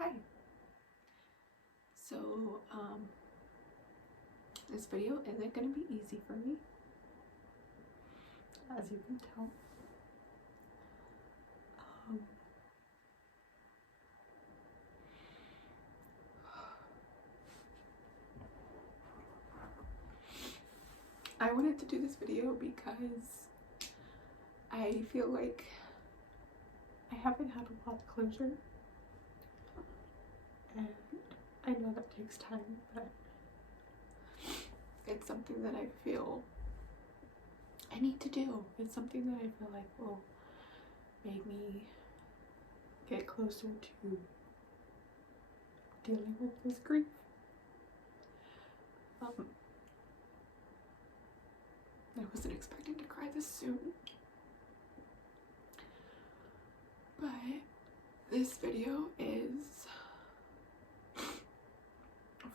Hi. So, this video isn't going to be easy for me, as you can tell. I wanted to do this video because I feel like I haven't had a lot of closure, and I know that takes time, but it's something that I feel I need to do. It's something that I feel like will make me get closer to dealing with this grief. I wasn't expecting to cry this soon, but this video is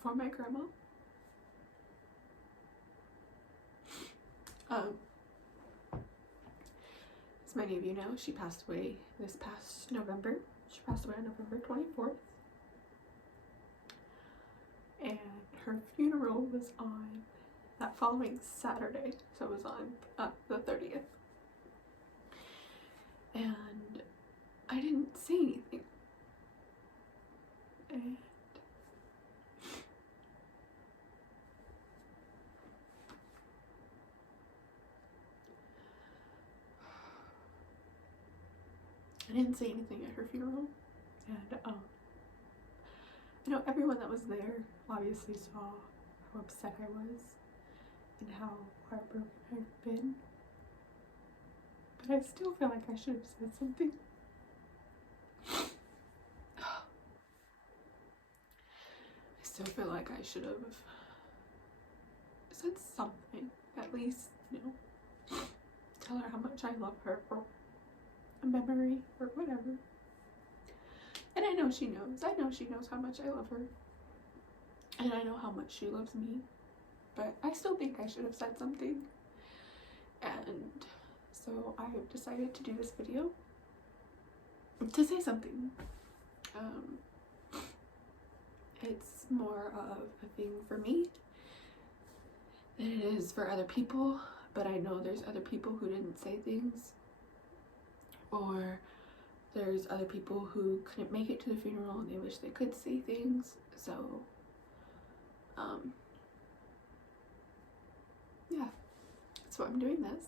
for my grandma. As many of you know, she passed away this past November. She passed away on November 24th. And her funeral was on that following Saturday, so it was on the 30th. And I didn't say anything. And I didn't say anything at her funeral. And I know everyone that was there obviously saw how upset I was and how heartbroken I've been. But I still feel like I should have said something. I still feel like I should have said something. At least, you know, tell her how much I love her for a memory or whatever. And I know she knows. I know she knows how much I love her. And I know how much she loves me. But I still think I should have said something. And so I have decided to do this video to say something. It's more of a thing for me than it is for other people. But I know there's other people who didn't say things. Or there's other people who couldn't make it to the funeral and they wish they could say things. So, yeah, that's why I'm doing this.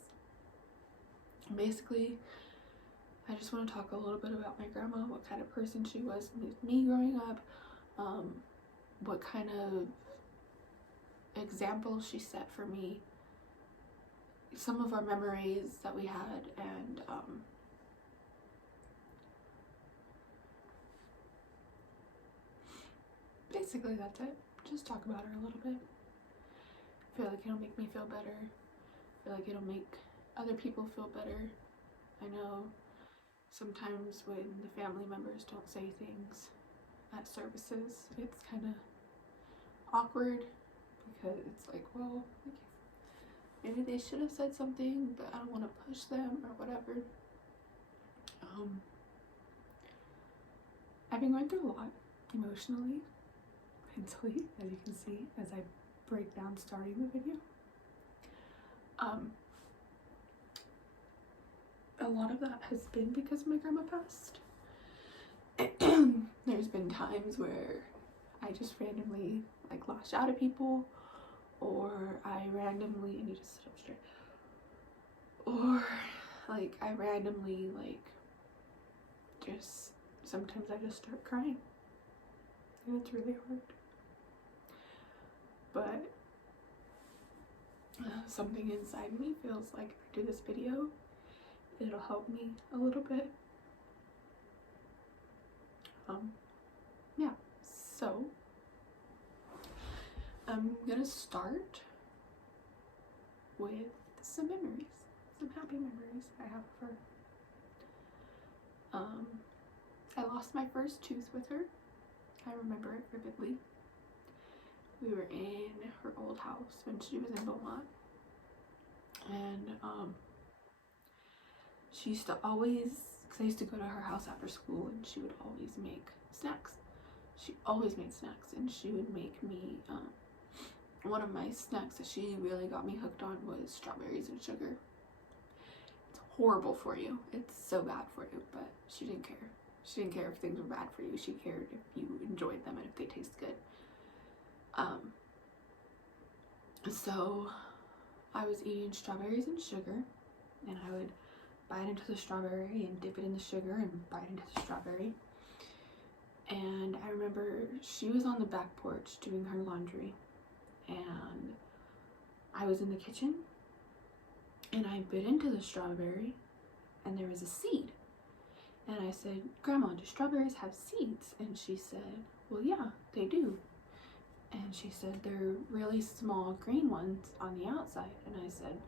Basically, I just want to talk a little bit about my grandma, what kind of person she was with me growing up, what kind of example she set for me, some of our memories that we had, and basically that's it. Just talk about her a little bit. I feel like it'll make me feel better. I feel like it'll make other people feel better. I know sometimes when the family members don't say things at services, it's kind of awkward because it's like, well, maybe they should have said something, but I don't want to push them or whatever. I've been going through a lot emotionally, mentally, as you can see as I break down starting the video. A lot of that has been because my grandma passed. There's been times where I just randomly like lash out at people, or I randomly, and you just sit up straight, or like I randomly like just sometimes I just start crying, and it's really hard. But something inside me feels like if I do this video, it'll help me a little bit. Yeah, so I'm gonna start with some memories, some happy memories I have of her. I lost my first tooth with her. I remember it vividly. We were in her old house when she was in Beaumont, and she used to always, because I used to go to her house after school, and she would always make snacks. she always made snacks, and she would make me, one of my snacks that she really got me hooked on was strawberries and sugar. It's horrible for you. It's so bad for you, but she didn't care. She didn't care if things were bad for you. She cared if you enjoyed them and if they taste good. So I was eating strawberries and sugar, and I would bite into the strawberry and dip it in the sugar and bite into the strawberry. And I remember she was on the back porch doing her laundry, and I was in the kitchen, and I bit into the strawberry, and there was a seed. And I said, "Grandma, do strawberries have seeds?" And she said, "Well, yeah, they do." And she said, "They're really small green ones on the outside." And I said,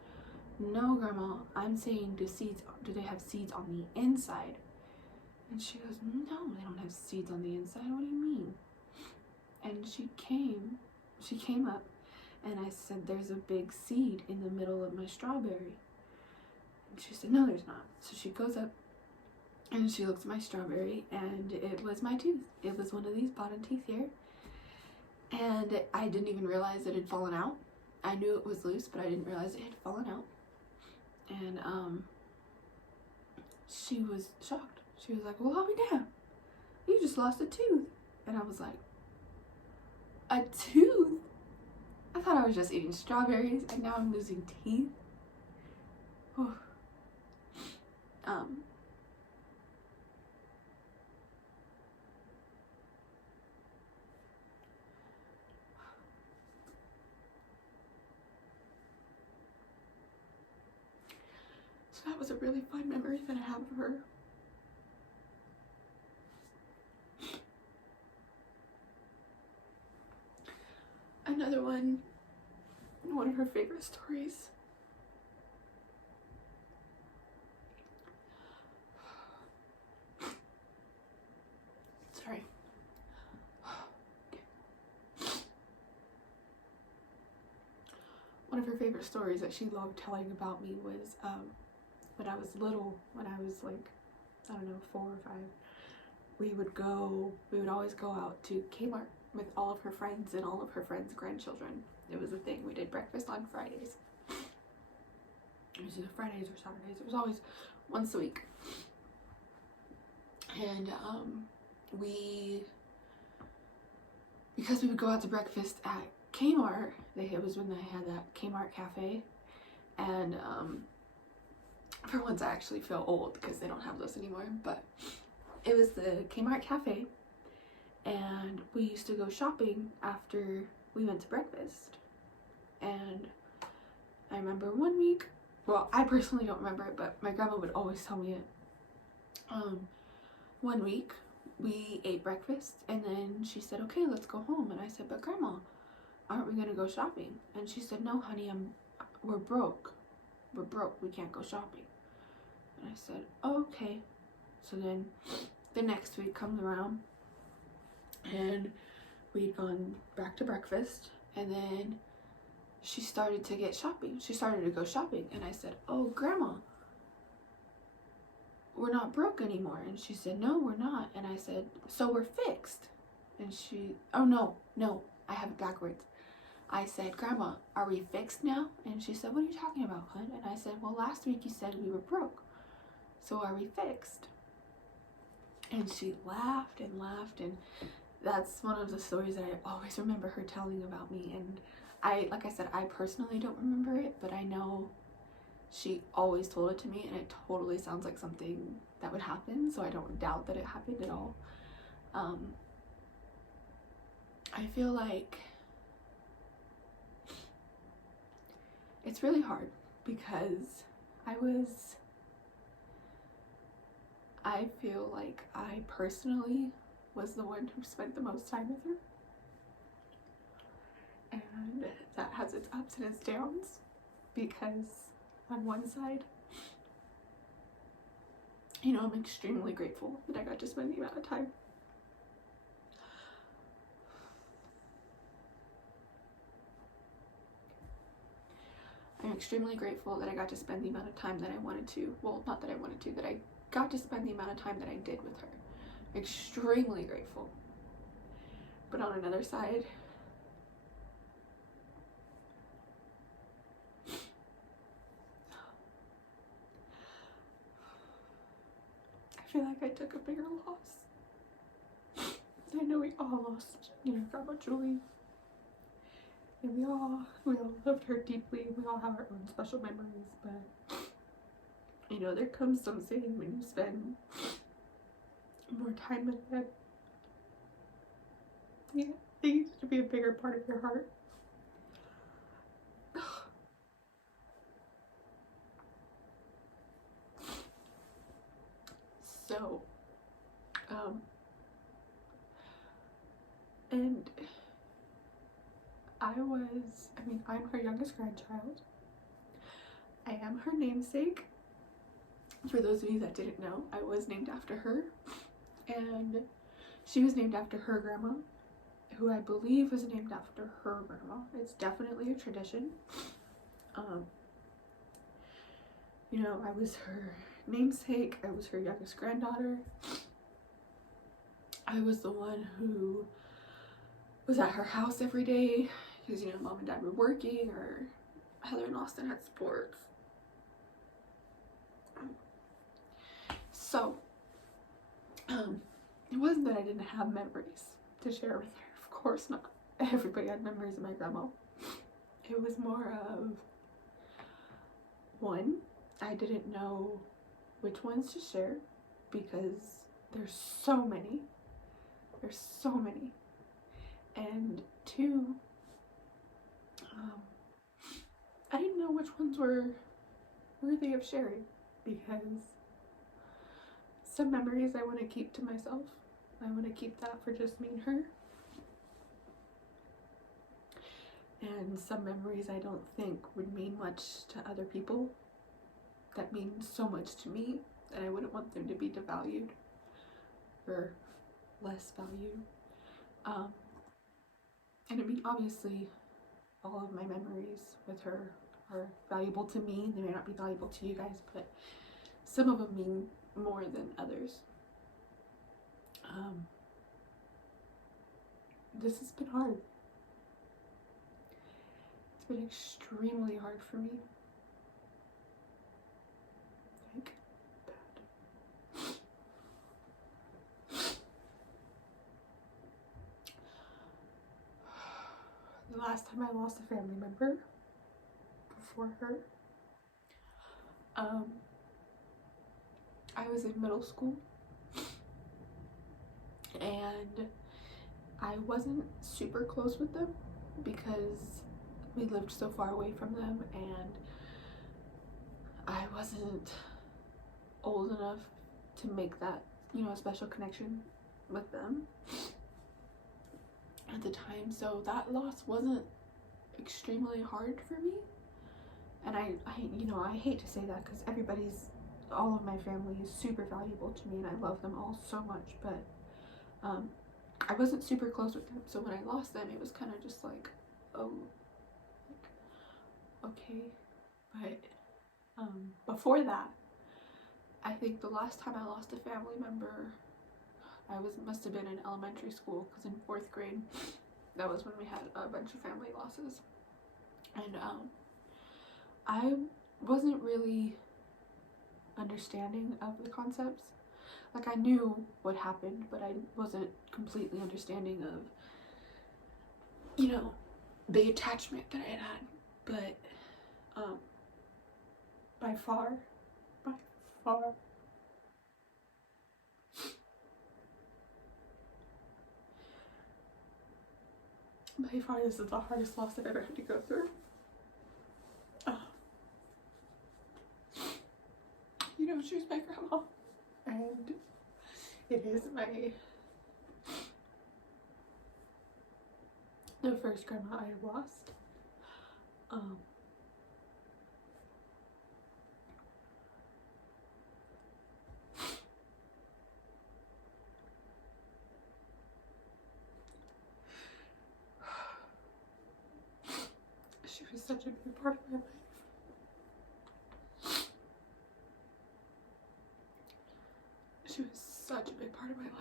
"No, Grandma, I'm saying do they have seeds on the inside?" And she goes, "No, they don't have seeds on the inside. What do you mean?" And she came up, and I said, "There's a big seed in the middle of my strawberry." And she said, "No, there's not." So she goes up, and she looks at my strawberry, and it was my tooth. It was one of these bottom teeth here. And I didn't even realize it had fallen out. I knew it was loose, but I didn't realize it had fallen out. And she was shocked. She was like, "Well, I'll be damned. You just lost a tooth." And I was like, "A tooth? I thought I was just eating strawberries, and now I'm losing teeth." Oh. So that was a really fun memory that I have of her. Another one of her favorite stories. Sorry. One of her favorite stories that she loved telling about me was when I was little, when I was like, I don't know, 4 or 5, we would always go out to Kmart with all of her friends and all of her friends' grandchildren. It was a thing. We did breakfast on Fridays. It was either Fridays or Saturdays. It was always once a week. And because we would go out to breakfast at Kmart, it was when they had that Kmart cafe, and for once I actually feel old because they don't have those anymore, but it was the Kmart cafe, and we used to go shopping after we went to breakfast. And I remember one week, well, I personally don't remember it, but my grandma would always tell me it. One week we ate breakfast, and then she said, "Okay, let's go home." And I said, "But Grandma, aren't we gonna go shopping?" And she said, "No, honey, we're broke. We're broke. We can't go shopping." And I said, "Oh, okay." So then the next week comes around, and we'd gone back to breakfast, and then she started to get shopping. She started to go shopping, and I said, "Oh, Grandma, we're not broke anymore." And she said, "No, we're not." And I said, "So we're fixed." And oh, no, I have it backwards. I said, "Grandma, are we fixed now?" And she said, "What are you talking about, hon?" And I said, "Well, last week you said we were broke. So are we fixed?" And she laughed and laughed, and that's one of the stories that I always remember her telling about me. And like I said, I personally don't remember it, but I know she always told it to me, and it totally sounds like something that would happen, so I don't doubt that it happened at all. I feel like it's really hard because I feel like I personally was the one who spent the most time with her, and that has its ups and its downs, because on one side, you know, I'm extremely grateful that I got to spend the amount of time. I'm extremely grateful that I got to spend the amount of time that I wanted to. Well, not that I wanted to, that I got to spend the amount of time that I did with her. Extremely grateful. But on another side, I feel like I took a bigger loss. I know we all lost, Grandma Julie. And we all loved her deeply. We all have our own special memories, but there comes some saying when you spend more time with them, they used to be a bigger part of your heart. So, and I'm her youngest grandchild. I am her namesake. For those of you that didn't know, I was named after her, and she was named after her grandma, who I believe was named after her grandma. It's definitely a tradition. I was her namesake. I was her youngest granddaughter. I was the one who was at her house every day because mom and dad were working, or Heather and Austin had sports. So it wasn't that I didn't have memories to share with her. Of course not. Everybody had memories of my grandma. It was more of, one, I didn't know which ones to share because there's so many. And two, I didn't know which ones were worthy of sharing because some memories I want to keep to myself. I want to keep that for just me and her. And some memories I don't think would mean much to other people that mean so much to me that I wouldn't want them to be devalued or less valued. And obviously all of my memories with her are valuable to me. They may not be valuable to you guys, but some of them mean more than others. This has been hard. It's been extremely hard for me. Like, bad. The last time I lost a family member before her, I was in middle school, and I wasn't super close with them because we lived so far away from them, and I wasn't old enough to make that, a special connection with them at the time. So that loss wasn't extremely hard for me. And I hate to say that because all of my family is super valuable to me and I love them all so much, but I wasn't super close with them. So when I lost them, it was kind of just like, oh, like, okay. But before that, I think the last time I lost a family member, must have been in elementary school, because in 4th grade, that was when we had a bunch of family losses. And I wasn't really understanding of the concepts. Like, I knew what happened, but I wasn't completely understanding of, the attachment that I had. But by far, this is the hardest loss I've ever had to go through. She was my grandma, and it is the first grandma I have lost. She was such a big part of my life. She was such a big part of my life.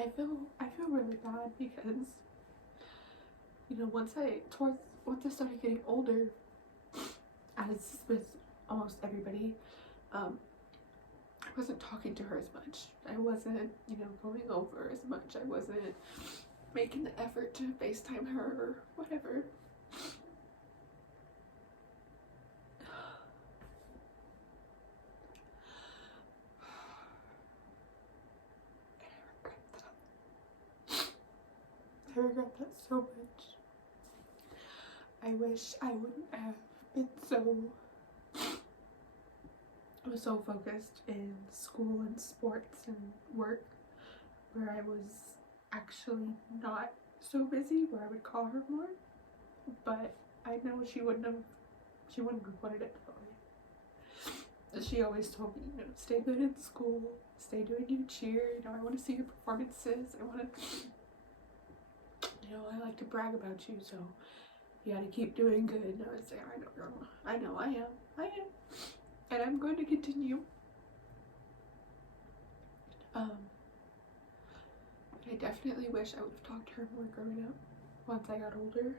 I feel really bad because, you know, once I started getting older, as with almost everybody, I wasn't talking to her as much. I wasn't, you know, going over as much. I wasn't making the effort to FaceTime her or whatever. I regret that so much. I wish I wouldn't have been so focused in school and sports and work, where I was actually not so busy, where I would call her more. But I know she wouldn't have wanted it for me. She always told me, you know, stay good in school, stay doing your cheer, you know, I want to see your performances, I want to, you know, I like to brag about you, so you gotta keep doing good. And I would say, I know, Grandma, I know, I am, and I'm going to continue. I definitely wish I would have talked to her more growing up, once I got older.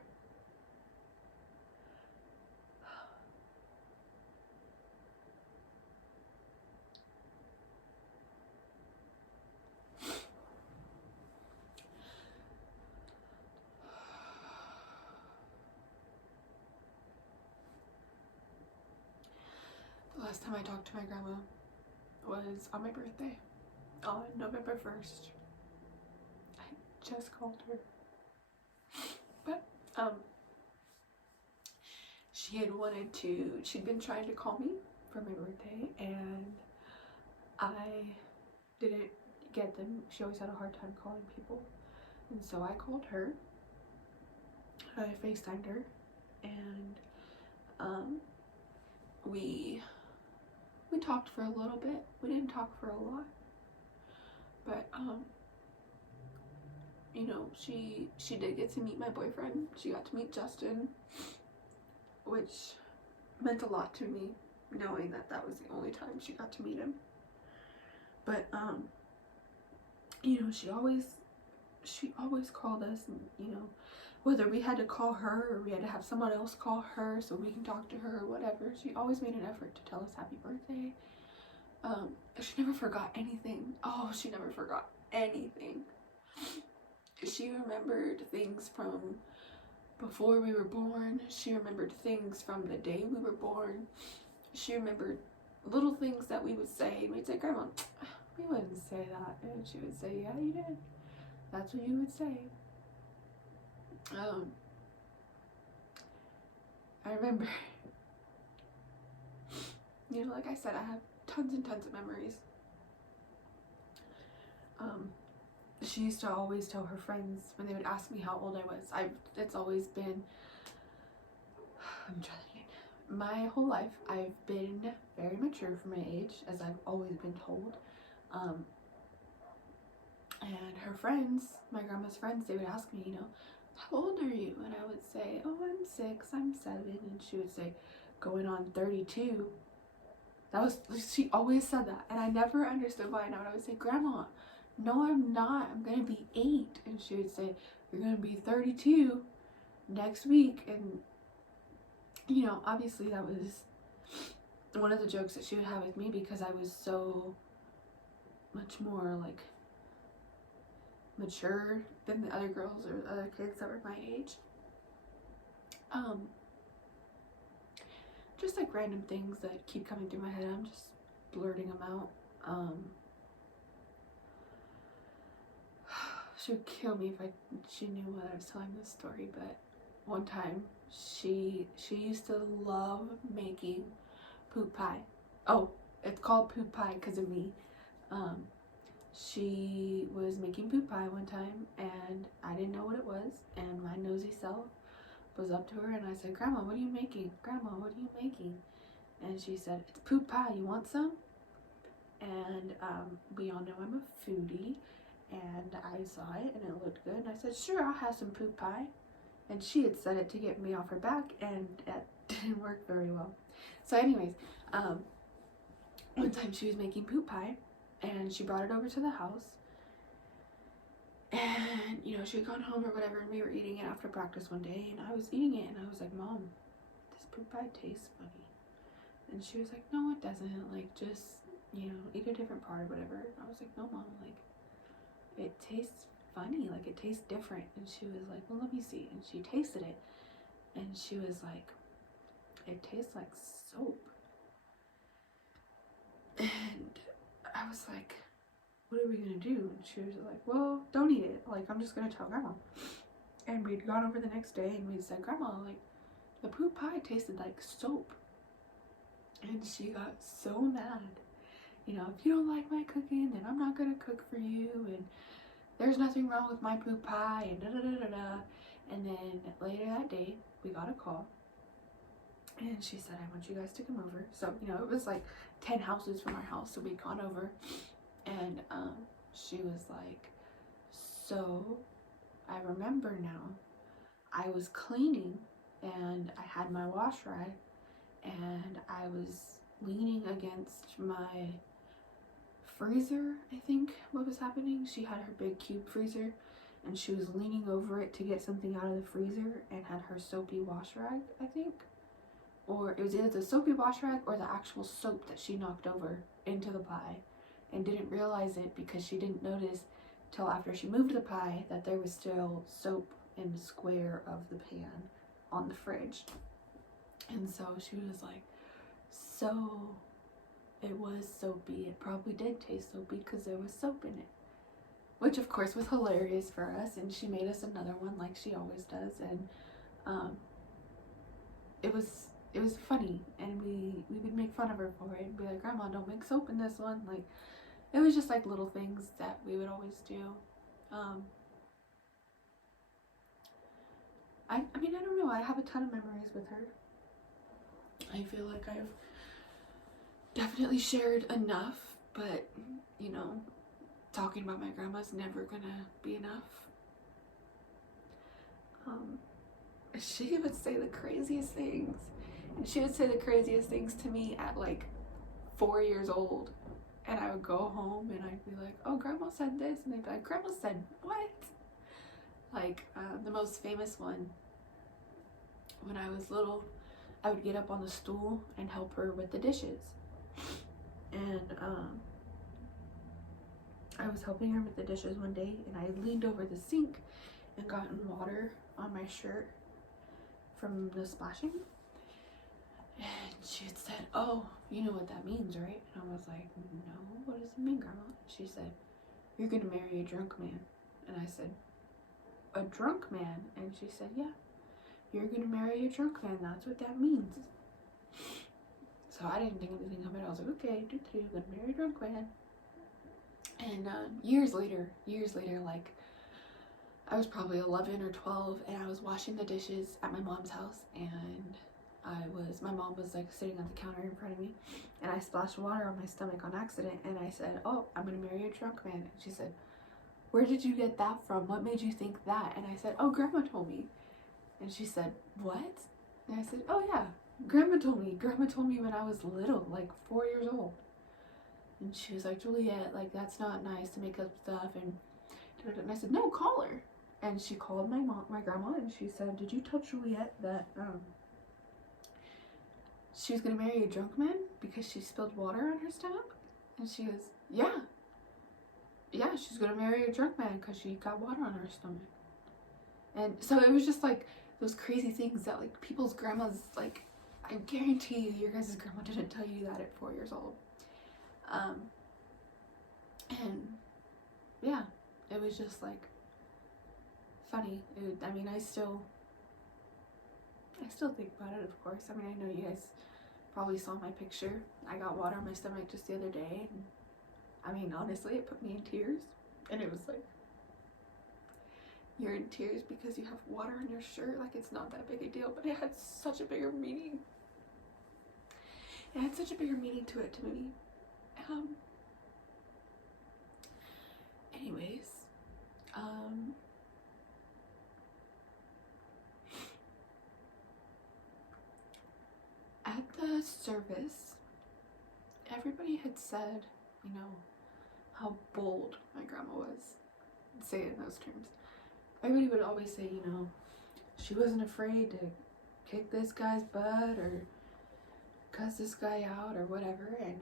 The last time I talked to my grandma was on my birthday, on November 1st. I just called her. But, she'd been trying to call me for my birthday, and I didn't get them. She always had a hard time calling people. And so I called her. I FaceTimed her, and we talked for a little bit. We didn't talk for a lot, but you know, she did get to meet my boyfriend. She got to meet Justin, which meant a lot to me, knowing that that was the only time she got to meet him. But you know, she always called us, and you know, whether we had to call her or we had to have someone else call her so we can talk to her or whatever, she always made an effort to tell us happy birthday. She never forgot anything. Oh, she never forgot anything. She remembered things from before we were born. She remembered things from the day we were born. She remembered little things that we would say, and we'd say, Grandma, we wouldn't say that. And she would say, yeah, you did. That's what you would say. I remember, you know, like I said, I have tons and tons of memories. She used to always tell her friends when they would ask me how old I was. It's always been, I'm trying to think, my whole life I've been very mature for my age, as I've always been told. And her friends, my grandma's friends, they would ask me, you know, how old are you? And I would say, oh, I'm 6, I'm 7. And she would say, going on 32. She always said that. And I never understood why. And I would say, Grandma, no, I'm not. I'm going to be 8. And she would say, you're going to be 32 next week. And, you know, obviously that was one of the jokes that she would have with me, because I was so much more, like, mature than the other girls or other kids that were my age. Just like random things that keep coming through my head. I'm just blurting them out. She would kill me if she knew what I was telling this story, but one time she used to love making poop pie. Oh, it's called poop pie because of me. She was making poop pie one time, and I didn't know what it was, and my nosy self was up to her, and I said, Grandma, what are you making? Grandma, what are you making? And she said, it's poop pie, you want some? And we all know I'm a foodie, and I saw it, and it looked good, and I said, sure, I'll have some poop pie. And she had said it to get me off her back, and that didn't work very well. So anyways, one time she was making poop pie, and she brought it over to the house, And, you know, she had gone home or whatever, and we were eating it after practice one day, and I was eating it, and I was like, Mom, this poop pie tastes funny. And she was like, no, it doesn't. Like, just, you know, eat a different part or whatever. And I was like, no, Mom, like, it tastes funny. Like, it tastes different. And she was like, well, let me see. And she tasted it, and she was like, it tastes like soap. And I was like, what are we gonna do? And she was like, well, don't eat it. Like, I'm just gonna tell Grandma. And we'd gone over the next day, and we said, Grandma, like, the poop pie tasted like soap. And she got so mad. You know, if you don't like my cooking, then I'm not gonna cook for you, and there's nothing wrong with my poop pie, and da-da-da-da-da. And then later that day, we got a call, and she said, I want you guys to come over. So, you know, it was like 10 houses from our house, so we'd gone over, and she was like, so I remember now, I was cleaning, and I had my wash rag, and I was leaning against my freezer, I think what was happening. She had her big cube freezer, and she was leaning over it to get something out of the freezer, and had her soapy wash rag, I think. Or it was either the soapy wash rag or the actual soap that she knocked over into the pie, and didn't realize it because she didn't notice till after she moved the pie that there was still soap in the square of the pan on the fridge. And so she was like, so it was soapy. It probably did taste soapy because there was soap in it. Which of course was hilarious for us, and she made us another one like she always does, and it was funny, and we would make fun of her for it and be like, Grandma, don't make soap in this one. Like, it was just like little things that we would always do. I mean, I don't know, I have a ton of memories with her. I feel like I've definitely shared enough, but, you know, talking about my grandma's never gonna be enough. She would say the craziest things, and she would say the craziest things to me at like 4 years old, and I would go home and I'd be like, oh, Grandma said this, and they'd be like, Grandma said what? Like, the most famous one, when I was little, I would get up on the stool and help her with the dishes. And I was helping her with the dishes one day, and I leaned over the sink and gotten water on my shirt from the splashing. And she had said, oh, you know what that means, right? And I was like, no, what does it mean, Grandma? She said, you're gonna marry a drunk man. And I said, a drunk man? And she said, yeah, you're gonna marry a drunk man, that's what that means. So I didn't think anything of it. I was like, okay, I'm gonna marry a drunk man. And years later, like, I was probably 11 or 12, and I was washing the dishes at my mom's house, and my mom was like sitting at the counter in front of me, and I splashed water on my stomach on accident, and I said, oh, I'm gonna marry a drunk man. And she said, where did you get that from? What made you think that? And I said, oh, Grandma told me. And she said, what? And I said, oh yeah, Grandma told me. Grandma told me when I was little, like 4 years old. And she was like, Juliet, like, that's not nice to make up stuff. And I said, no, call her. And she called my grandma, and she said, did you tell Juliet that she was gonna marry a drunk man because she spilled water on her stomach? And she goes, yeah, she's gonna marry a drunk man because she got water on her stomach. And so it was just like those crazy things that like people's grandmas, like, I guarantee you your guys' grandma didn't tell you that at 4 years old. And yeah, it was just like funny. I mean, I still think about it, of course. I mean, I know you guys probably saw my picture. I got water on my stomach just the other day, and I mean, honestly, it put me in tears. And it was like, you're in tears because you have water on your shirt, like it's not that big a deal, but it had such a bigger meaning. It had such a bigger meaning to it to me. Anyways, at the service, everybody had said, you know, how bold my grandma was. say it in those terms. Everybody would always say, you know, she wasn't afraid to kick this guy's butt or cuss this guy out or whatever. And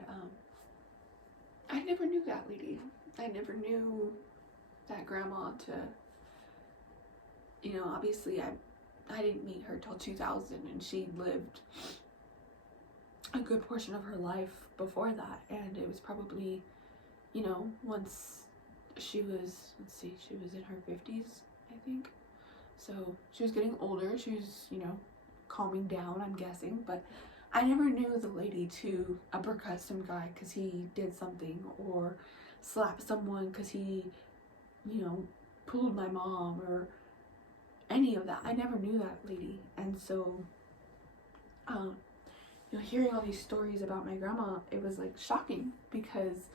I never knew that lady. I never knew that grandma to, you know, obviously I didn't meet her till 2000, and she lived a good portion of her life before that. And it was probably, you know, once she was, let's see, she was in her 50s, I think. So she was getting older. She was, you know, calming down, I'm guessing. But I never knew the lady to uppercut some guy because he did something, or slap someone because he, you know, pulled my mom, or any of that. I never knew that lady. And so, you know, hearing all these stories about my grandma, it was like shocking, because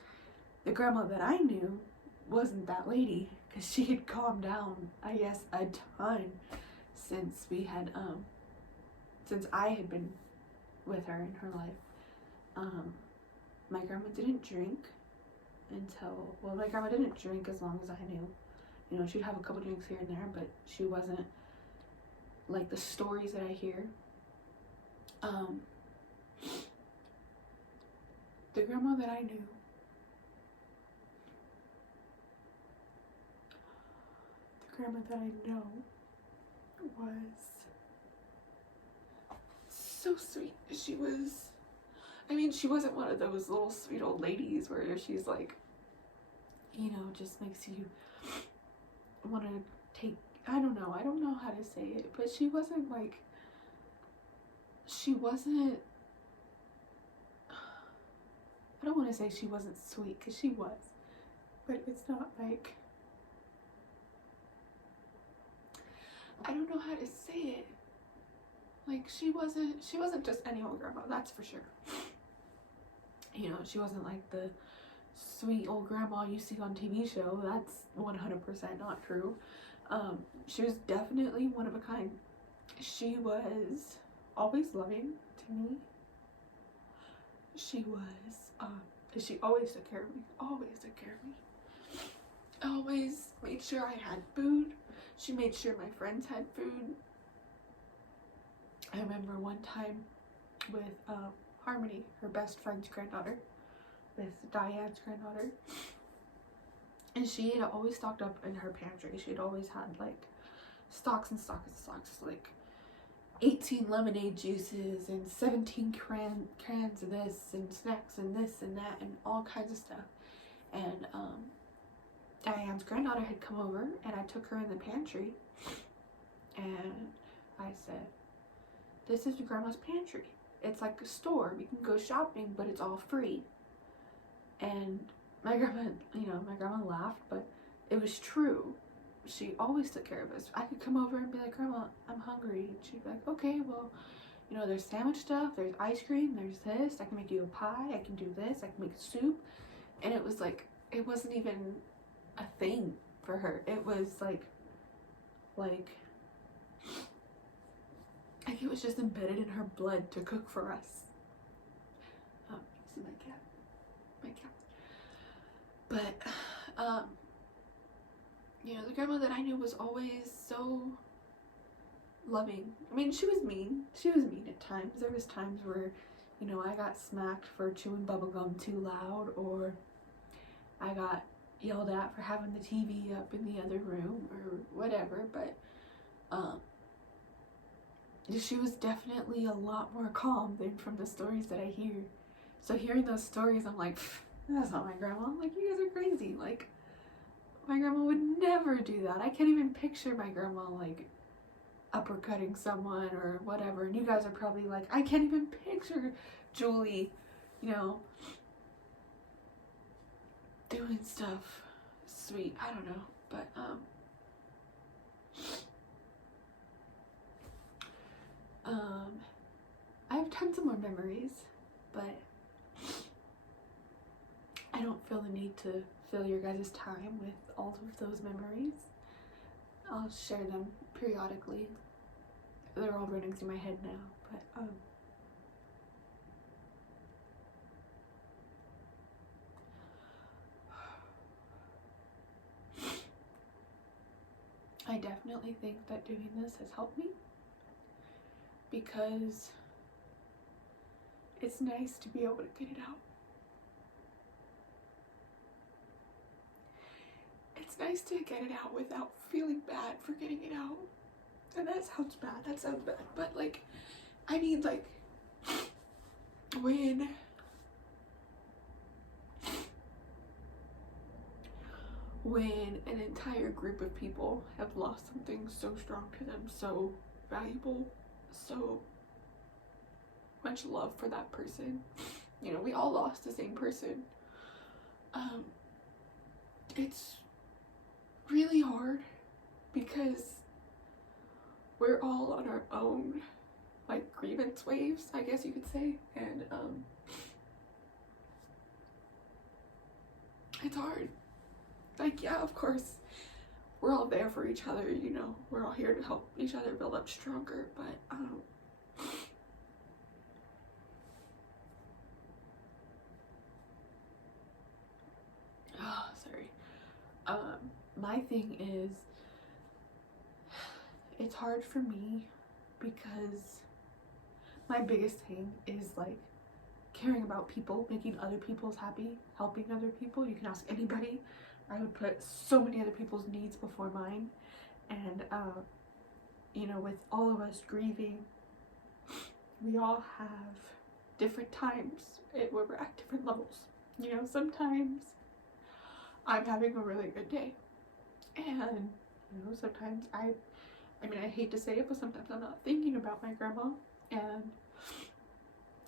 the grandma that I knew wasn't that lady, because she had calmed down, I guess, a ton since we had, since I had been with her in her life. My grandma didn't drink until, well, my grandma didn't drink as long as I knew. You know, she'd have a couple drinks here and there, but she wasn't like the stories that I hear. The grandma that I knew, the grandma that I know was so sweet. She was, I mean, she wasn't one of those little sweet old ladies where she's like, you know, just makes you want to take, I don't know how to say it, but she wasn't like, she wasn't, I don't want to say she wasn't sweet, because she was, but it's not like, I don't know how to say it. Like, she wasn't just any old grandma, that's for sure. You know, she wasn't like the sweet old grandma you see on TV show. That's 100% not true. She was definitely one of a kind. She was always loving to me. She was, she always took care of me. Always took care of me. Always made sure I had food. She made sure my friends had food. I remember one time with Harmony, her best friend's granddaughter, with Diane's granddaughter, and she had always stocked up in her pantry. She had always had like stocks and stocks and stocks, like 18 lemonade juices and 17 cans of this and snacks and this and that and all kinds of stuff. And Diane's granddaughter had come over, and I took her in the pantry, and I said, "This is grandma's pantry. It's like a store. We can go shopping, but it's all free." And my grandma, you know, my grandma laughed, but it was true. She always took care of us. I could come over and be like, "Grandma, I'm hungry." And she'd be like, "Okay, well, you know, there's sandwich stuff, there's ice cream, there's this. I can make you a pie. I can do this. I can make soup." And it was like, it wasn't even a thing for her. It was like it was just embedded in her blood to cook for us. You see my cat. But you know, the grandma that I knew was always so loving. I mean, she was mean at times. There was times where, you know, I got smacked for chewing bubblegum too loud, or I got yelled at for having the TV up in the other room, or whatever. But she was definitely a lot more calm than from the stories that I hear. So hearing those stories, I'm like, that's not my grandma. I'm like, you guys are crazy. Like, my grandma would never do that. I can't even picture my grandma like uppercutting someone or whatever. And you guys are probably like, I can't even picture Julie, you know, doing stuff sweet. I don't know. But I have tons of more memories, but I don't feel the need to fill your guys' time with all of those memories. I'll share them periodically. They're all running through my head now, but I definitely think that doing this has helped me, because it's nice to be able to get it out. It's nice to get it out without feeling bad for getting it out. And that sounds bad, but like, I mean, like, when an entire group of people have lost something so strong to them, so valuable, so much love for that person, you know, we all lost the same person. It's really hard because we're all on our own, like, grievance waves, I guess you could say, and it's hard. Like, yeah, of course, we're all there for each other, you know, we're all here to help each other build up stronger, but my thing is, it's hard for me because my biggest thing is, like, caring about people, making other people's happy, helping other people. You can ask anybody. I would put so many other people's needs before mine. And you know, with all of us grieving, we all have different times where we're at different levels. You know, sometimes I'm having a really good day, and you know, sometimes I mean, I hate to say it, but sometimes I'm not thinking about my grandma, and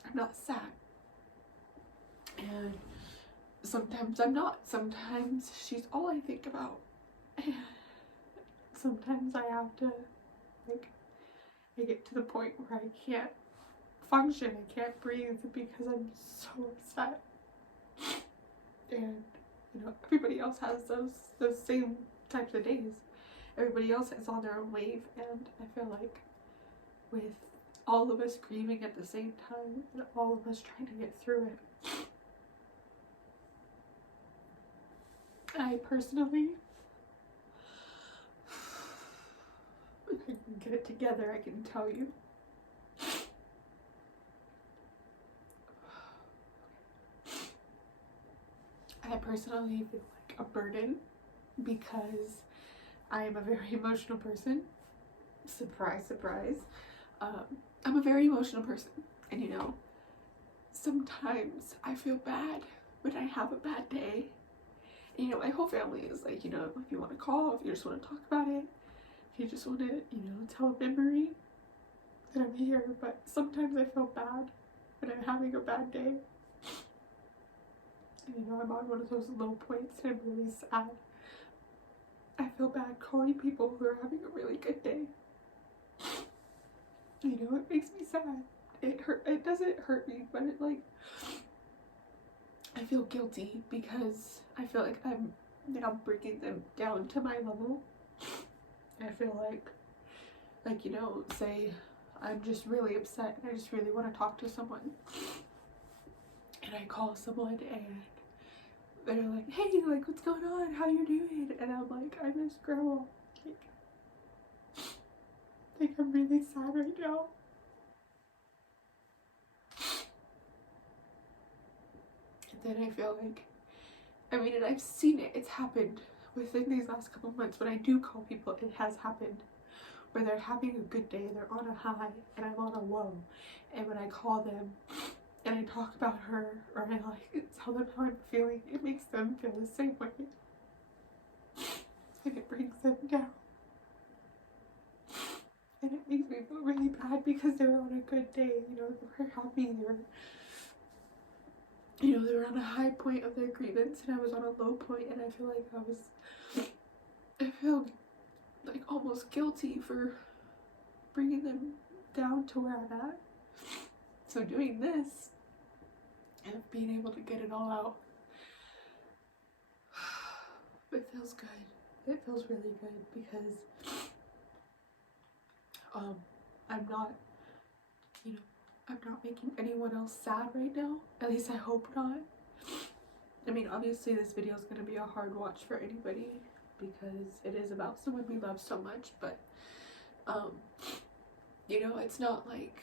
I'm not sad. And sometimes I'm not. Sometimes she's all I think about. And sometimes I have to, like, I get to the point where I can't function, I can't breathe because I'm so upset. And, you know, everybody else has those same types of days. Everybody else is on their own wave, and I feel like with all of us grieving at the same time and all of us trying to get through it, I personally, if I can get it together, I can tell you, I personally feel like a burden because I am a very emotional person. Surprise, surprise. I'm a very emotional person, and you know, sometimes I feel bad when I have a bad day. And, you know, my whole family is like, you know, if you want to call, if you just want to talk about it, if you just want to, you know, tell a memory, that I'm here. But sometimes I feel bad when I'm having a bad day. And, you know, I'm on one of those low points and I'm really sad. I feel bad calling people who are having a really good day. You know, it makes me sad. It doesn't hurt me, but it, like, I feel guilty because I feel like I'm now bringing them down to my level. I feel like, you know, say I'm just really upset and I just really want to talk to someone, and I call someone and they're like, hey, like, what's going on? How you doing? And I'm like, I miss Grandma. Like, I'm really sad right now. And then I feel like, I mean, and I've seen it, it's happened within these last couple months. When I do call people, it has happened where they're having a good day, they're on a high, and I'm on a low. And when I call them and I talk about her, or I like tell them how I'm feeling, it makes them feel the same way. And it brings them down. And it makes me feel really bad because they were on a good day, you know, they were happy, they were on a high point of their grievance, and I was on a low point, and I feel like I feel like almost guilty for bringing them down to where I'm at. So doing this and being able to get it all out, it feels good. It feels really good because I'm not, you know, I'm not making anyone else sad right now. At least I hope not. I mean, obviously this video is going to be a hard watch for anybody because it is about someone we love so much, but you know, it's not like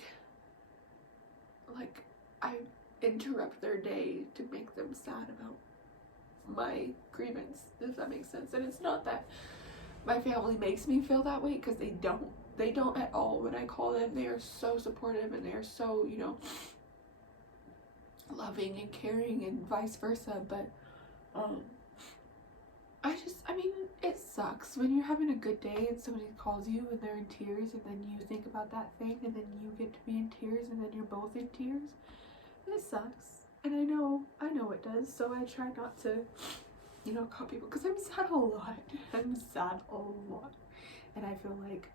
I interrupt their day to make them sad about my grievance, if that makes sense. And it's not that my family makes me feel that way, because they don't at all. When I call them, they are so supportive, and they are so, you know, loving and caring, and vice versa. But I mean, it sucks when you're having a good day and somebody calls you and they're in tears, and then you think about that thing, and then you get to be in tears, and then you're both in tears. It sucks, and I know it does. So I try not to, you know, call people, because I'm sad a lot. I'm sad a lot, and I feel like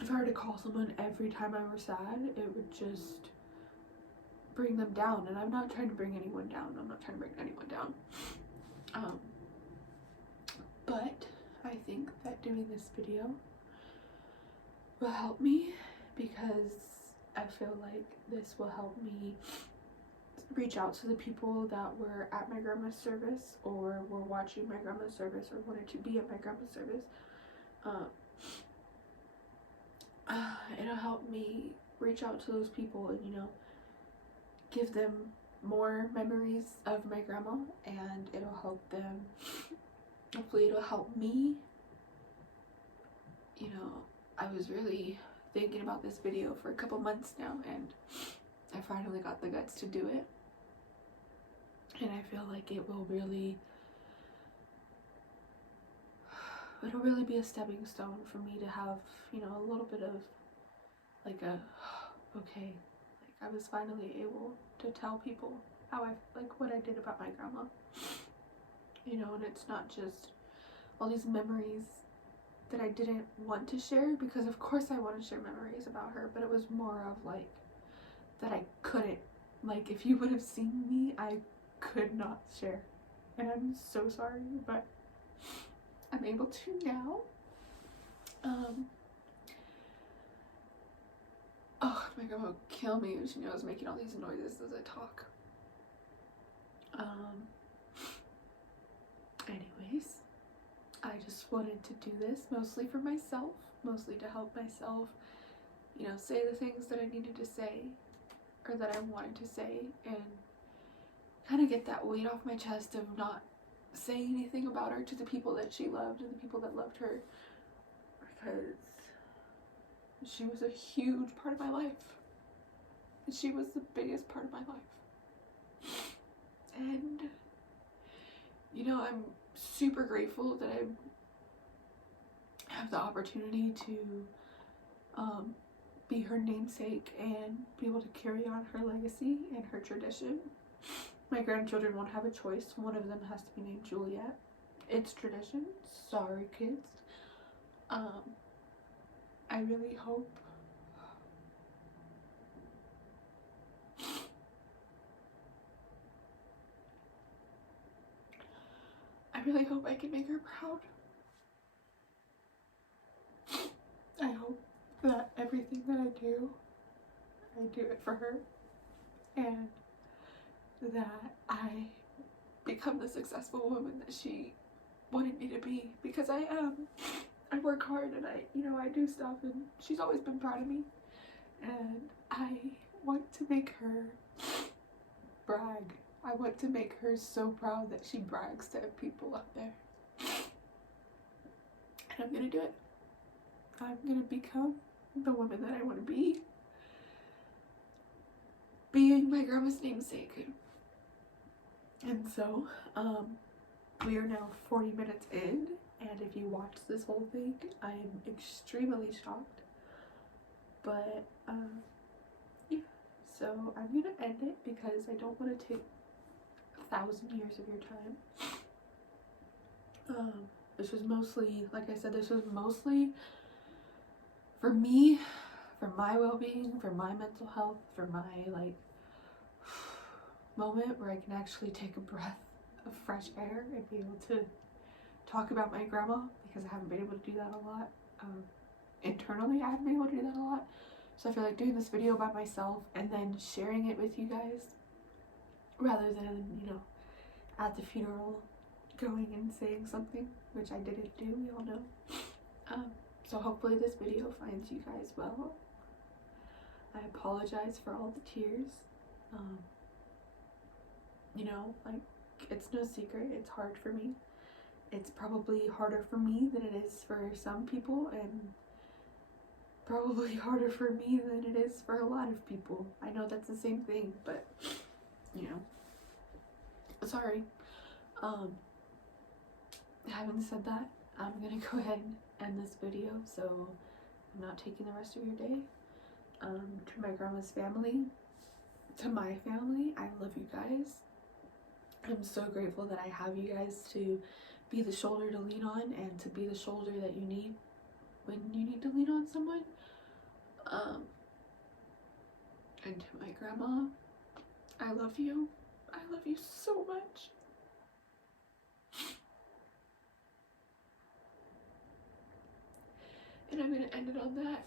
if I were to call someone every time I were sad, it would just bring them down, and I'm not trying to bring anyone down. But I think that doing this video will help me, because I feel like this will help me reach out to the people that were at my grandma's service, or were watching my grandma's service, or wanted to be at my grandma's service. It'll help me reach out to those people and, you know, give them more memories of my grandma, and it'll help them. Hopefully it'll help me. You know, I was really thinking about this video for a couple months now, and I finally got the guts to do it. And I feel like it'll really be a stepping stone for me to have, you know, a little bit of like a, okay, like I was finally able to tell people how what I did about my grandma. You know, and it's not just all these memories that I didn't want to share, because of course I want to share memories about her, but it was more of like that I couldn't. Like, if you would have seen me, I could not share, and I'm so sorry, but I'm able to now. Oh, my grandma will kill me when she knows making all these noises as I talk. Anyways, I just wanted to do this mostly for myself, mostly to help myself, you know, say the things that I needed to say, or that I wanted to say, and kind of get that weight off my chest of not saying anything about her to the people that she loved and the people that loved her, because she was a huge part of my life. She was the biggest part of my life. And, you know, I'm super grateful that I have the opportunity to be her namesake and be able to carry on her legacy and her tradition. My grandchildren won't have a choice. One of them has to be named Juliet. It's tradition. Sorry, kids. I really hope I can make her proud. I hope that everything that I do it for her, and that I become the successful woman that she wanted me to be, because I am. I work hard, and I do stuff, and she's always been proud of me, and I want to make her brag. I want to make her so proud that she brags to people out there. And I'm gonna do it. I'm gonna become the woman that I want to be, being my grandma's namesake. And so, we are now 40 minutes in, and if you watch this whole thing, I'm extremely shocked. But, yeah, so I'm gonna end it, because I don't want to take 1,000 years of your time. This was mostly, like I said, this was mostly for me, for my well-being, for my mental health, for my, like, moment where I can actually take a breath of fresh air and be able to talk about my grandma, because I haven't been able to do that a lot. Internally, I haven't been able to do that a lot. So I feel like doing this video by myself and then sharing it with you guys, rather than, you know, at the funeral, going and saying something, which I didn't do, we all know. So hopefully this video finds you guys well. I apologize for all the tears. You know, like, it's no secret, it's hard for me. It's probably harder for me than it is for some people, and probably harder for me than it is for a lot of people. I know that's the same thing, but, you know, sorry. Having said that, I'm gonna go ahead and end this video, so I'm not taking the rest of your day. To my grandma's family, to my family, I love you guys. I'm so grateful that I have you guys to be the shoulder to lean on and to be the shoulder that you need when you need to lean on someone. And to my grandma, I love you. I love you so much. And I'm gonna end it on that.